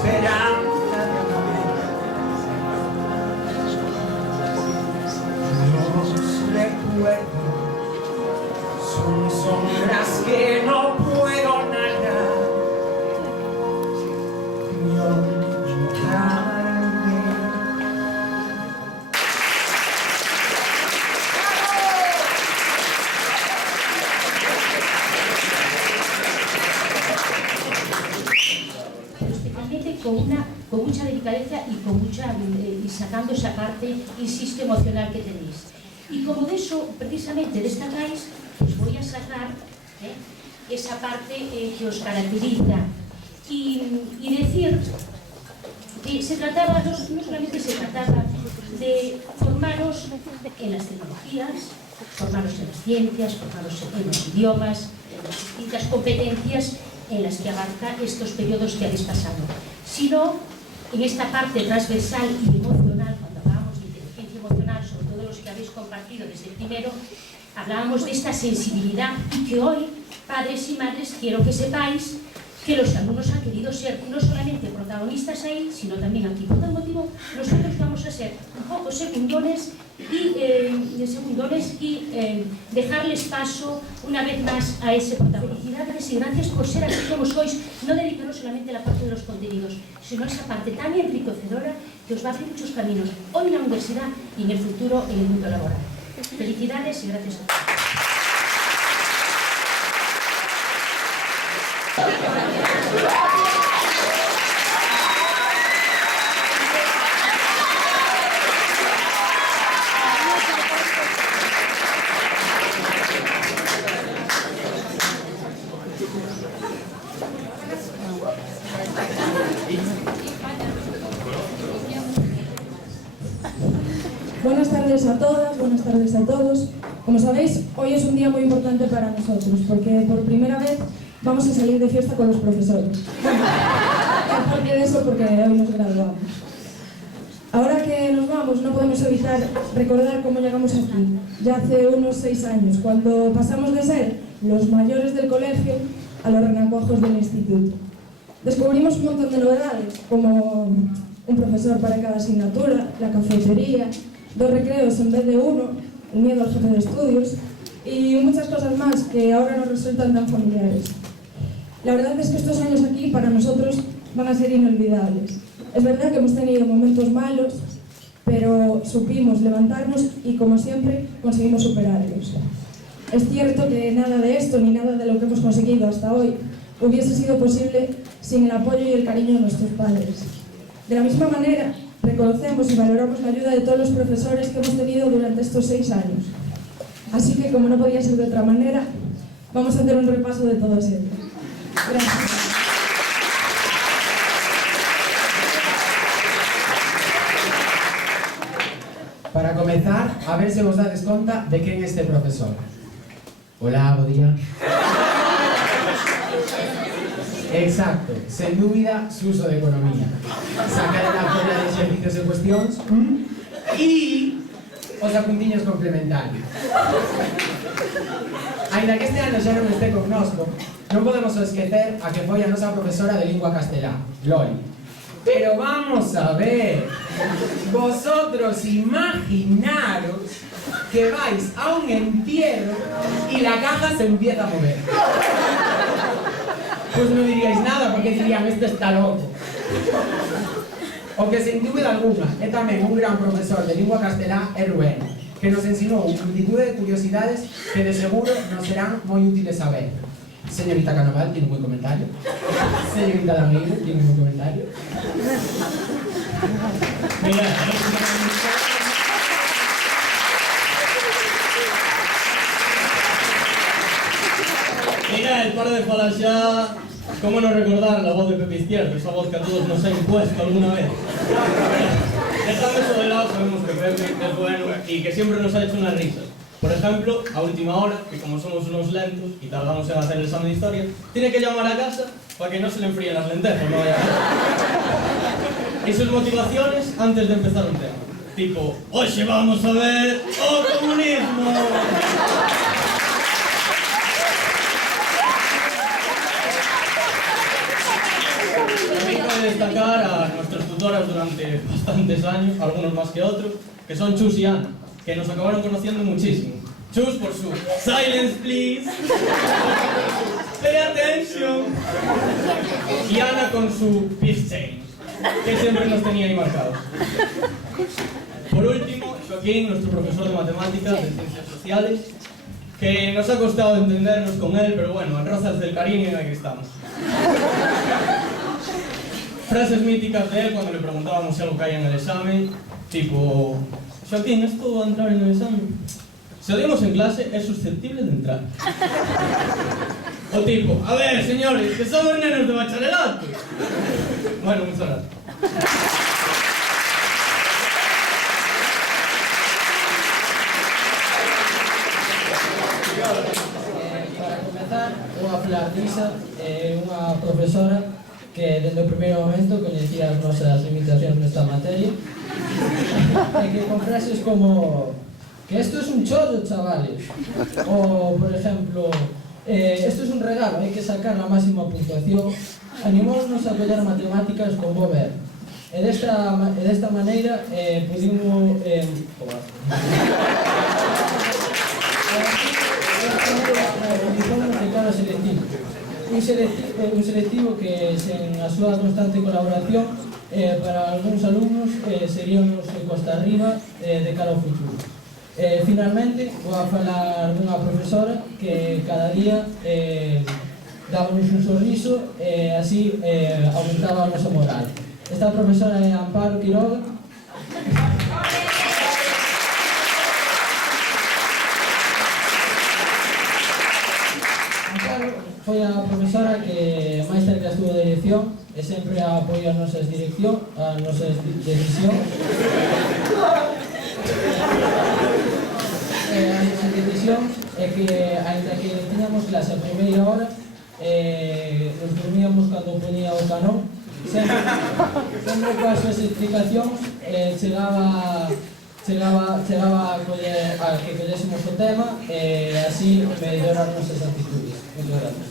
esperanza de amor. Los recuerdos son sombras que no puedo narrar. Con mucha delicadeza y sacando esa parte, insisto, emocional que tenéis. Y como de eso precisamente destacáis, os voy a sacar esa parte que os caracteriza y decir que se trataba, no solamente se trataba de formaros en las tecnologías, formaros en las ciencias, formaros en los idiomas, en las distintas competencias en las que abarca estos periodos que habéis pasado, sino en esta parte transversal y emocional. Cuando hablábamos de inteligencia emocional, sobre todo los que habéis compartido desde el primero, hablábamos de esta sensibilidad, y que hoy, padres y madres, quiero que sepáis que los alumnos han querido ser no solamente protagonistas ahí, sino también aquí. Por tal motivo, nosotros vamos a ser un poco segundones y dejarles paso una vez más a ese protagonismo. Felicidades y gracias por ser así como sois, no dedicaros solamente a la parte de los contenidos, sino a esa parte tan enriquecedora que os va a abrir muchos caminos, hoy en la universidad y en el futuro en el mundo laboral. Felicidades y gracias a todos. Buenas tardes a todas, buenas tardes a todos. Como sabéis, hoy es un día muy importante para nosotros, porque por primera vez vamos a salir de fiesta con los profesores. Aparte de eso, porque hoy nos graduamos. Ahora que nos vamos, no podemos evitar recordar cómo llegamos aquí, ya hace unos 6 años, cuando pasamos de ser los mayores del colegio a los renacuajos del instituto. Descubrimos un montón de novedades, como un profesor para cada asignatura, la cafetería, 2 recreos en vez de 1, el miedo al jefe de estudios y muchas cosas más que ahora nos resultan tan familiares. La verdad es que estos años aquí para nosotros van a ser inolvidables. Es verdad que hemos tenido momentos malos, pero supimos levantarnos y, como siempre, conseguimos superarlos. Es cierto que nada de esto ni nada de lo que hemos conseguido hasta hoy hubiese sido posible sin el apoyo y el cariño de nuestros padres. De la misma manera, reconocemos y valoramos la ayuda de todos los profesores que hemos tenido durante estos 6 años. Así que, como no podía ser de otra manera, vamos a hacer un repaso de todos ellos. Gracias. Para comenzar, a ver se vos dades conta de quen é este profesor. Hola, bo día. Exacto, sen dúbida, Suso de Economía. Sacar a folla de exercicios e cuestións e os apuntiños complementarios. Ainda que este ano xa non este connosco, non podemos esquecer a que foi a nosa profesora de lingua castelá, Loli. Pero vamos a ver, vosotros imaginaros que vais a un entierro y la caja se empieza a mover. Pues no diríais nada, porque dirían, este está loco. O que, sin dúbida alguna, é tamén un gran profesor de lingua castelá é Rubén, que nos ensinou multitud de curiosidades que de seguro nos serán moi útiles a ver. Señorita Canoval, ¿tiene un buen comentario? Señorita D'Amigo, ¿tiene un buen comentario? Mira, el par de falas xa, ¿cómo no recordar la voz de Pepe Izquierdo? Esa voz que a todos nos ha impuesto alguna vez. Dejando eso de lado, sabemos que Pepe es bueno y que siempre nos ha hecho unas risas. Por ejemplo, a última hora, que como somos unos lentos y tardamos en hacer el examen de historia, tiene que llamar a casa para que no se le enfríen las lentejas, no vaya a ser. Y sus motivaciones antes de empezar un tema. Tipo, hoy vamos a ver ¡oh, comunismo! A mí cabe destacar a nuestras tutoras durante bastantes años, algunos más que otros, que son Chus y Ana, que nos acabaron conociendo muchísimo. Chus por su silence please, pay attention, y Ana con su peace change, que siempre nos tenía ahí marcados. Por último, Joaquín, nuestro profesor de matemáticas, de ciencias sociales, que nos ha costado entendernos con él, pero bueno, en razas del cariño aquí estamos. Frases míticas de él cuando le preguntábamos si algo caía en el examen, tipo: Joaquín, ¿esto va a entrar en el examen? Si lo dimos en clase, es susceptible de entrar. O tipo: a ver, señores, que somos nenos de bachillerato. Bueno, muchas gracias. Para comenzar, vou a falar de Isa, unha profesora que desde o primeiro momento coñecía as nosas limitacións nesta materia e que con frases como que esto es un chollo, chavales, o por ejemplo esto es un regalo, hai que sacar a máxima puntuación, animounos a coller matemáticas con bo ver. E desta maneira pudimos de cada selectivo. Un selectivo que, sen a súa constante colaboración, para algúns alumnos seríamos costa arriba de cara ao futuro. Finalmente, vou a falar dunha profesora que cada día dábanos un sorriso e así aumentaba a nosa moral. Esta profesora é Amparo Quiroga. Foi a profesora que máis cerca estuvo de dirección e sempre apoia as nosas decisións. A nosa decisión é que, ainda que tiñamos clase a primeira hora, nos dormíamos cando poñía o canón, sempre coas súas explicacións chegaba a que collésemos o tema e así mellorar as nosas actitudes. Moitas gracias.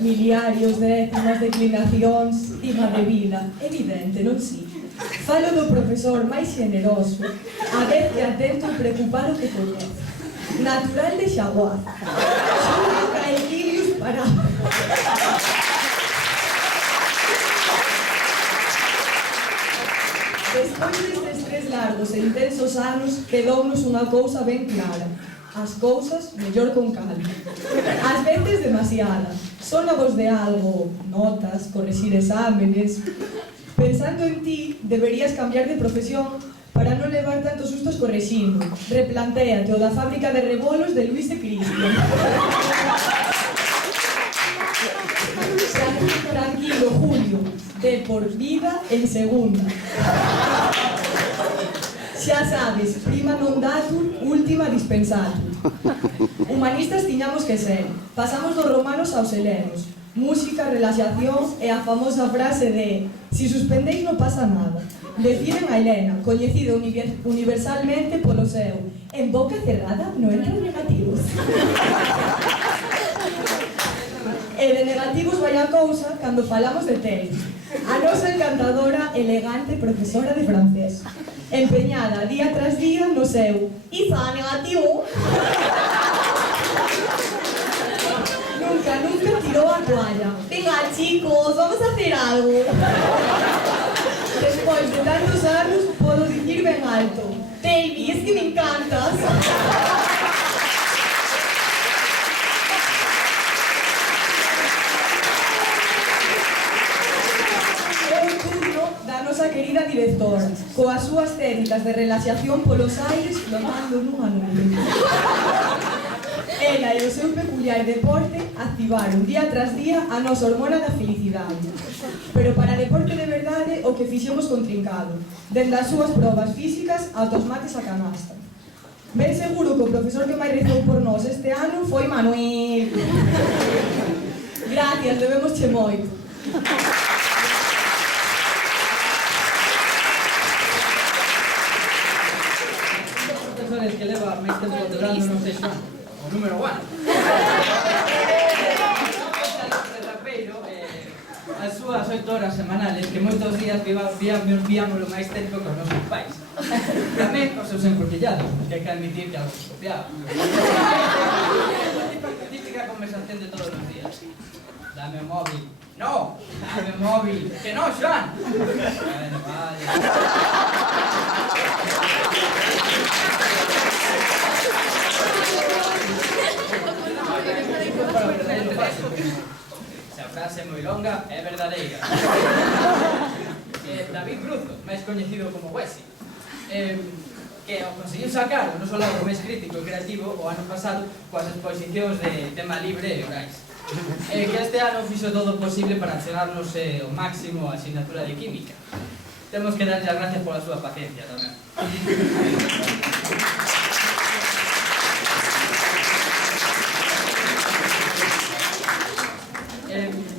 Miliarios, décimas, declinacións, ima de vida, evidente, non si? Falo do profesor máis xeneroso, a vez que atento e preocupado que coñece. Natural de Xaguar. Xulio Caequilius Parado. Despois destes 3 largos e intensos anos, quedounos unha cousa ben clara. As cousas, mellor con calma. Ás veces demasiada. Sónavos de algo, notas, corrixir exámenes. Pensando en ti, deberías cambiar de profesión para non levar tantos sustos correxindo. Replantéate o da fábrica de rebolos de Luis de Cristian. Tranquilo, Julio, de por vida en segunda. Xa sabes, prima non datur, última dispensatur. Humanistas tiñamos que ser. Pasamos dos romanos aos helenos. Música, relaxación e a famosa frase de si suspendeis non pasa nada. Deciden a Helena, coñecida universalmente polo seu en boca cerrada non entran negativos. E de negativos vai a cousa cando falamos de Teli, a nosa encantadora, elegante profesora de francés, empeñada día tras día no seu Iza, negativo. Nunca tirou a toalla. Venga, chicos, vamos a hacer algo. Despois de tantos anos, podo dicir ben alto: Telvi, es que me encantas. Da nosa querida directora, coas súas técnicas de relaxación polos aires flotando nunha nube. Ela e o seu peculiar deporte activaron día tras día a nosa hormona da felicidade. Pero para deporte de verdade, o que fixemos con trincado, dende as súas probas físicas ata os mates a canasta. Ben seguro que o profesor que máis rezou por nós este ano foi Manuel. Gracias, debémosche moito. máis tempo durando non sei Xoan, o número 1. As súas 8 horas semanales que moitos días víamoslo máis tempo que os nosos pais. Tamén os seus encotillados, que hai que admitir que algo se copiaba. Típica conversación de todos os días. Dame o móvil. No, dame o móvil. Que no, Xoan. Bueno, vale. Esa frase moi longa é verdadeira. David Bruzo, máis coñecido como Wesi, que o conseguiu sacar o noso lado máis crítico e creativo o ano pasado coas exposicións de tema libre e orais. Que este ano fixo todo o posible para chegarnos o máximo a asignatura de química. Temos que darlle as gracias pola súa paciencia tamén.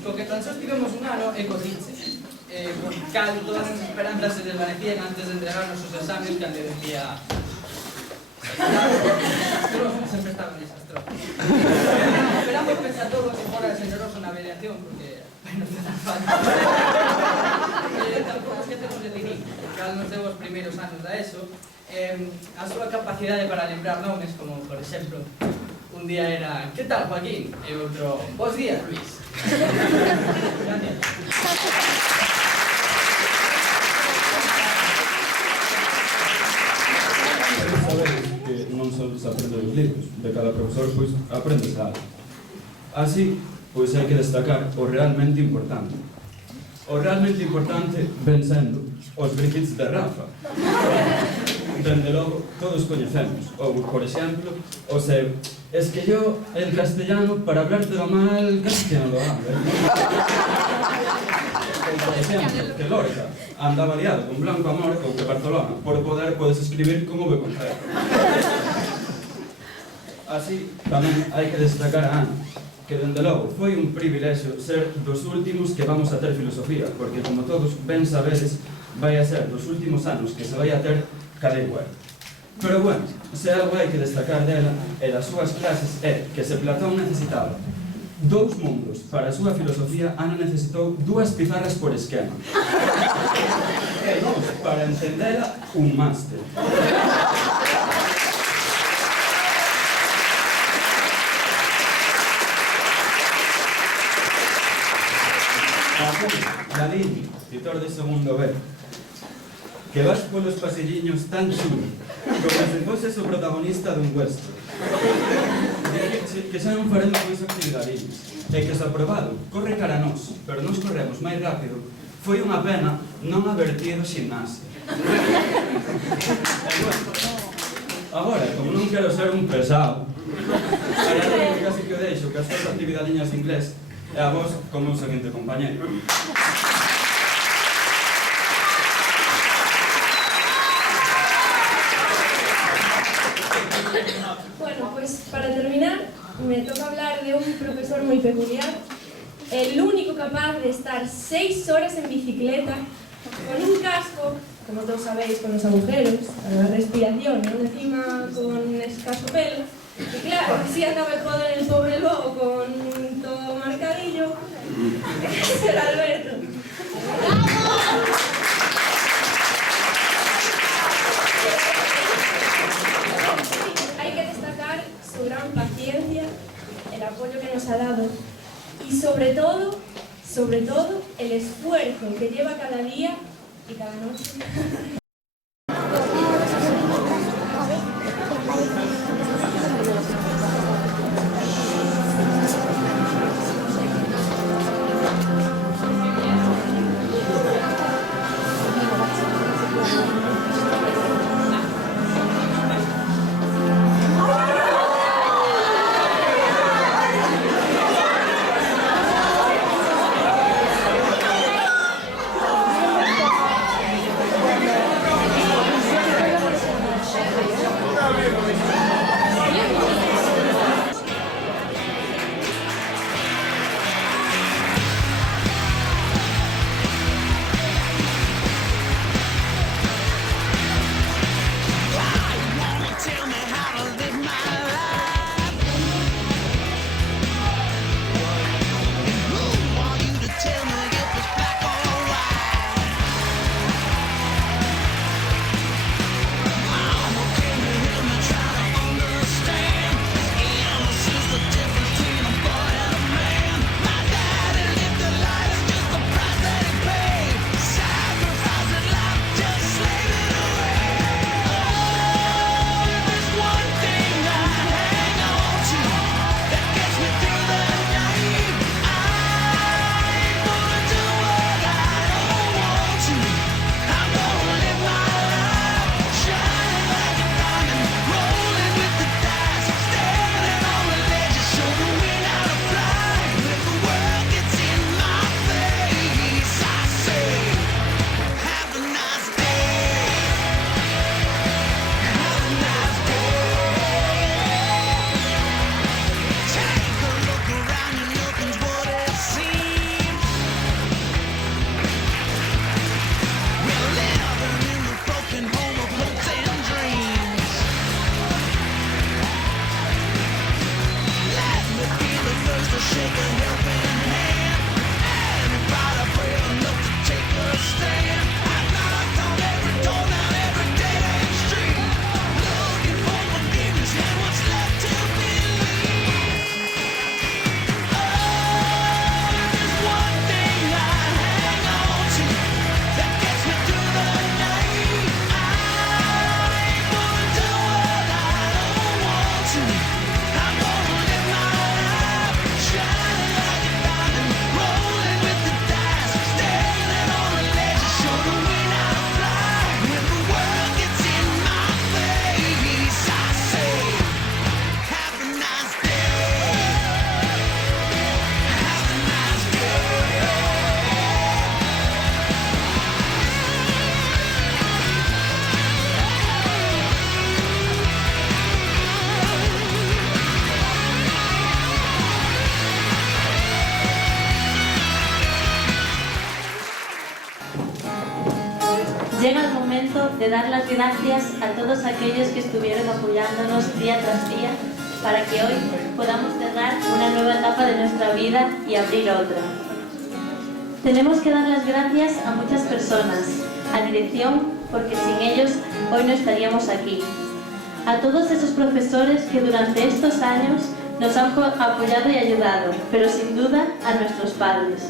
Co que tan só estivemos un ano e cotiche, con cal todas as esperanzas se desvanecían antes de entregarnos os exames cando decía sempre estaba desastroso. Esperamos pensar todo que fora generoso na mediación porque non se tan falta. Tampouco esquecemos de Tinín, que nos deu os primeiros anos da ESO, a súa capacidade para lembrar nomes, como por exemplo un día era "¿Qué tal, Joaquín?" e outro "Bos días, Luis". Gracias. Sabedes que non só se aprende os libros, de cada profesor pois aprendes algo. Así, pois hai que destacar o realmente importante. O realmente importante ven sendo os briquits de Rafa. Dende logo, todos coñecemos. Ou, por exemplo, o seu "Es que yo, el castellano, para hablártelo mal, casi que no lo hablo". Ou, por exemplo, que Lorca andaba liado con Blanco Amor ou que Barcelona, por poder, podes escribir como ve concer. Así, tamén hai que destacar a Ana, que dende logo foi un privilexio ser dos últimos que vamos a ter filosofía, porque como todos ben sabedes, vai a ser dos últimos anos que se vai a ter cada igual. Pero bueno, se algo hai que destacar dela e das súas clases é que se Platón necesitaba 2 mundos para a súa filosofía, Ana necesitou 2 pizarras por esquema. E non, para entendela, un máster. Galín, titor de segundo B, que vas polos pasilliños tan chulo, como se foses o protagonista dun western. Dicirche que xa non faremos máis actividades, e que se aprobado corre cara a nós, pero nos corremos máis rápido. Foi unha pena non haber tido ximnasia. Agora, como non quero ser un pesado, agora casi que o deixo que as súas actividadiñas de inglés e a vos como o seguinte compañero. Bueno, pues para terminar, me toca hablar de un profesor muy peculiar, el único capaz de estar 6 horas en bicicleta, con un casco, como todos sabéis, con los agujeros, para la respiración, ¿no? Encima con escaso pelo, y claro, así andaba el joder el pobre lobo con todo marcadillo. Ese era Alberto. Hay que destacar su gran paciencia, el apoyo que nos ha dado y sobre todo, el esfuerzo que lleva cada día y cada noche. de dar las gracias a todos aquellos que estuvieron apoyándonos día tras día para que hoy podamos cerrar una nueva etapa de nuestra vida y abrir otra. Tenemos que dar las gracias a muchas personas, a dirección, porque sin ellos hoy no estaríamos aquí. A todos esos profesores que durante estos años nos han apoyado y ayudado, pero sin duda a nuestros padres.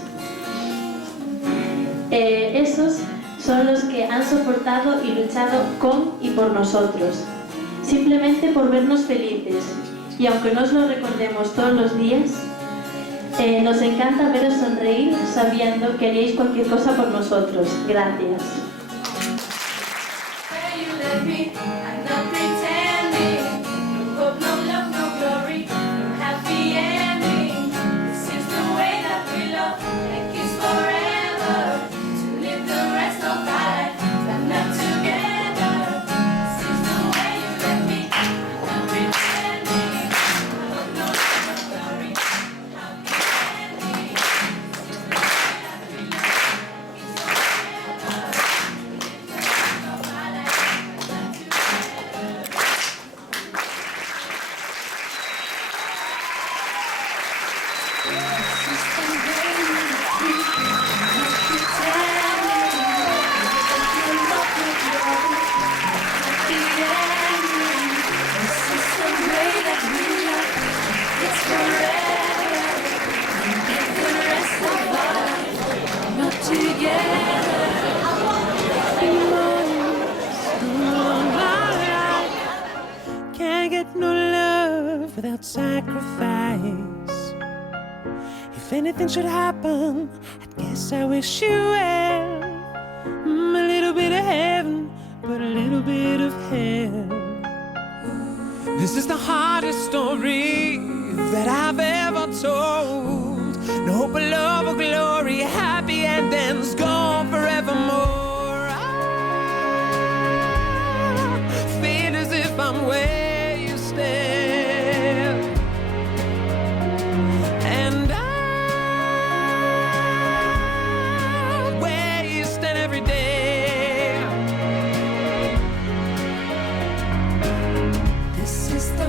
Esos son los que han soportado y luchado con y por nosotros, simplemente por vernos felices. Y aunque no os lo recordemos todos los días, nos encanta veros sonreír sabiendo que haríais cualquier cosa por nosotros. Gracias. Can't get no love without sacrifice. If anything should happen, I guess I wish you well. A little bit of heaven, but a little bit of hell. This is the hardest story that I've ever told. No hope of love or glory, happy endings gone forevermore. I feel as if I'm where you stand, and I'm where you stand every day. This is the